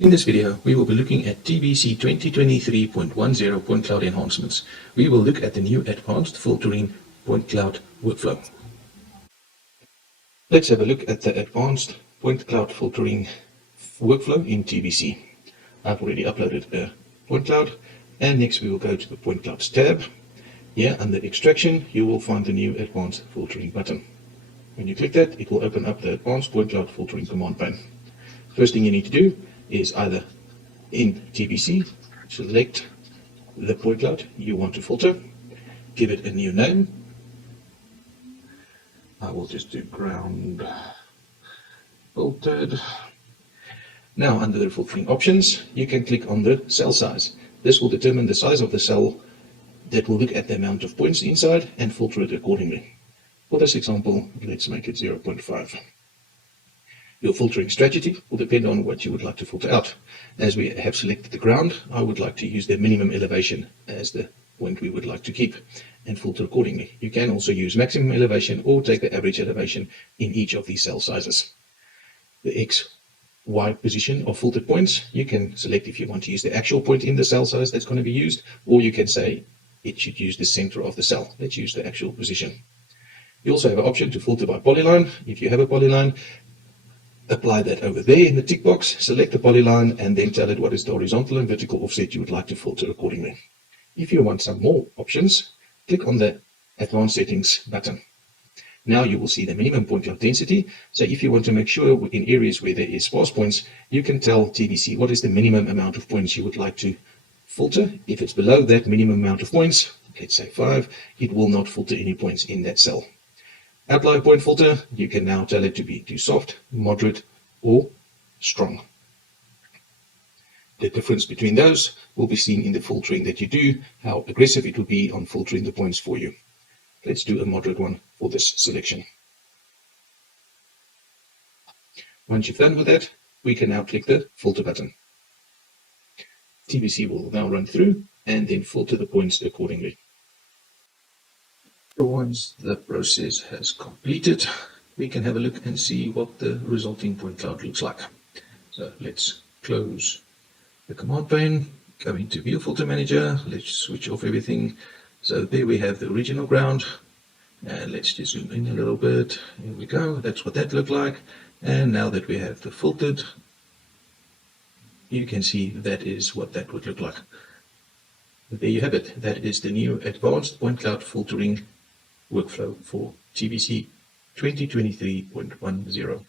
In this video, we will be looking at TBC 2023.10 point cloud enhancements. We will look at the new advanced filtering point cloud workflow. Let's have a look at the advanced point cloud filtering workflow in TBC. I've already uploaded a point cloud, and next we will go to the point clouds tab. Here under extraction, you will find the new advanced filtering button. When you click that, it will open up the advanced point cloud filtering command pane. First thing you need to do is either in TBC, select the point cloud you want to filter, give it a new name. I will just do ground filtered. Now under the filtering options, you can click on the cell size. This will determine the size of the cell that will look at the amount of points inside and filter it accordingly. For this example, let's make it 0.5. Your filtering strategy will depend on what you would like to filter out. As we have selected the ground, I would like to use the minimum elevation as the point we would like to keep and filter accordingly. You can also use maximum elevation or take the average elevation in each of these cell sizes. The X, Y position of filtered points, you can select if you want to use the actual point in the cell size that's going to be used, or you can say it should use the center of the cell. Let's use the actual position. You also have an option to filter by polyline. If you have a polyline, apply that over there in the tick box, select the polyline, and then tell it what is the horizontal and vertical offset you would like to filter accordingly. If you want some more options, click on the Advanced Settings button. Now you will see the minimum point cloud density. So if you want to make sure in areas where there is sparse points, you can tell TBC what is the minimum amount of points you would like to filter. If it's below that minimum amount of points, let's say 5, it will not filter any points in that cell. Apply point filter, you can now tell it to be too soft, moderate, or strong. The difference between those will be seen in the filtering that you do, how aggressive it will be on filtering the points for you. Let's do a moderate one for this selection. Once you've done with that, we can now click the filter button. TBC will now run through and then filter the points accordingly. Once the process has completed, we can have a look and see what the resulting point cloud looks like. So let's close the command pane, go into View Filter Manager, let's switch off everything. So there we have the original ground, and let's just zoom in a little bit. Here we go, that's what that looked like. And now that we have the filtered, you can see that is what that would look like. There you have it. That is the new advanced point cloud filtering workflow for TBC 2023.10.